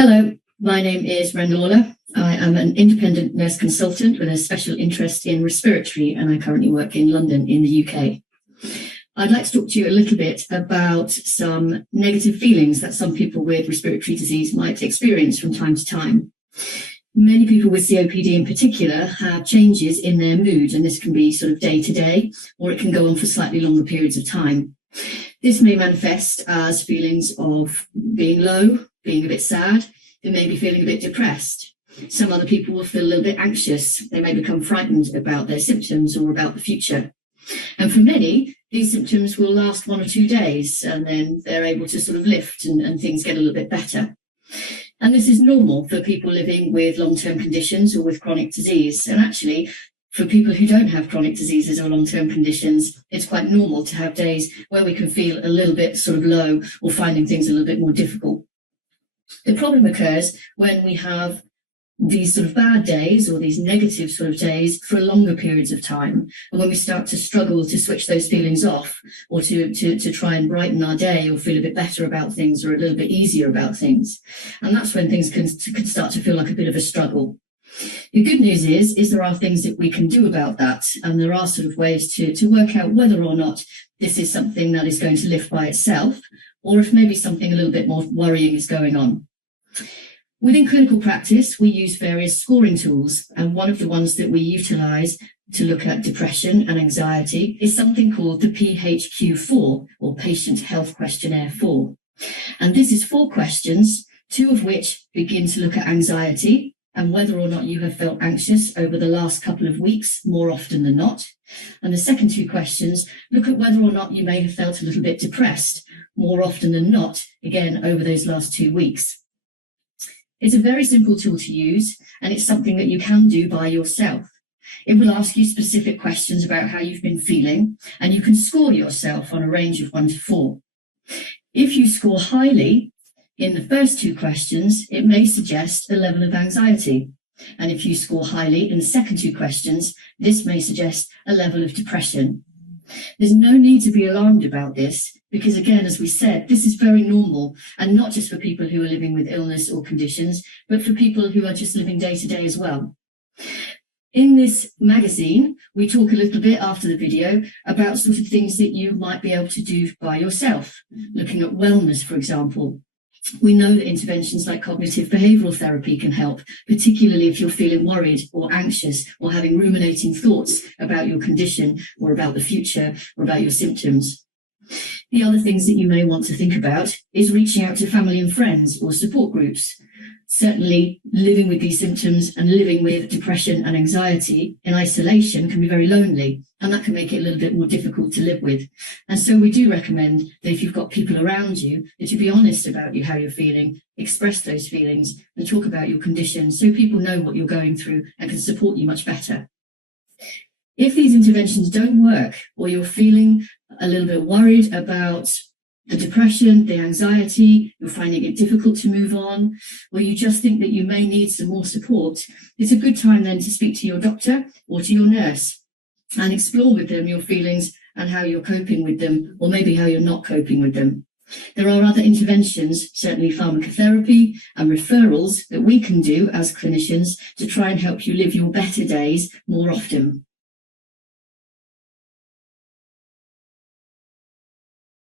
Hello, my name is Ren Lawlor. I am an independent nurse consultant with a special interest in respiratory, and I currently work in London in the UK. I'd like to talk to you a little bit about some negative feelings that some people with respiratory disease might experience from time to time. Many people with COPD in particular have changes in their mood, and this can be sort of day to day, or it can go on for slightly longer periods of time. This may manifest as feelings of being low, being a bit sad. They may be feeling a bit depressed. Some other people will feel a little bit anxious. They may become frightened about their symptoms or about the future. And for many, these symptoms will last 1 or 2 days, and then they're able to sort of lift and things get a little bit better. And this is normal for people living with long-term conditions or with chronic disease. And actually, for people who don't have chronic diseases or long-term conditions, it's quite normal to have days where we can feel a little bit sort of low or finding things a little bit more difficult. The problem occurs when we have these sort of bad days or these negative sort of days for longer periods of time, and when we start to struggle to switch those feelings off or to try and brighten our day or feel a bit better about things or a little bit easier about things. And that's when things can start to feel like a bit of a struggle. The good news is there are things that we can do about that, and there are sort of ways to work out whether or not this is something that is going to lift by itself, or if maybe something a little bit more worrying is going on. Within clinical practice, we use various scoring tools, and one of the ones that we utilise to look at depression and anxiety is something called the PHQ-4, or Patient Health Questionnaire 4. And this is 4 questions, 2 of which begin to look at anxiety and whether or not you have felt anxious over the last couple of weeks, more often than not. And the second 2 questions look at whether or not you may have felt a little bit depressed, more often than not, again, over those last 2 weeks. It's a very simple tool to use, and it's something that you can do by yourself. It will ask you specific questions about how you've been feeling, and you can score yourself on a range of 1 to 4. If you score highly in the first 2 questions, it may suggest a level of anxiety. And if you score highly in the second 2 questions, this may suggest a level of depression. There's no need to be alarmed about this because, again, as we said, this is very normal, and not just for people who are living with illness or conditions, but for people who are just living day to day as well. In this magazine, we talk a little bit after the video about sort of things that you might be able to do by yourself, looking at wellness, for example. We know that interventions like cognitive behavioural therapy can help, particularly if you're feeling worried or anxious or having ruminating thoughts about your condition or about the future or about your symptoms. The other things that you may want to think about is reaching out to family and friends or support groups. Certainly, living with these symptoms and living with depression and anxiety in isolation can be very lonely, and that can make it a little bit more difficult to live with. And so we do recommend that if you've got people around you, that you be honest about how you're feeling, express those feelings, and talk about your condition so people know what you're going through and can support you much better. If these interventions don't work, or you're feeling a little bit worried about the depression, the anxiety, you're finding it difficult to move on, or you just think that you may need some more support, it's a good time then to speak to your doctor or to your nurse and explore with them your feelings and how you're coping with them, or maybe how you're not coping with them. There are other interventions, certainly pharmacotherapy and referrals, that we can do as clinicians to try and help you live your better days more often.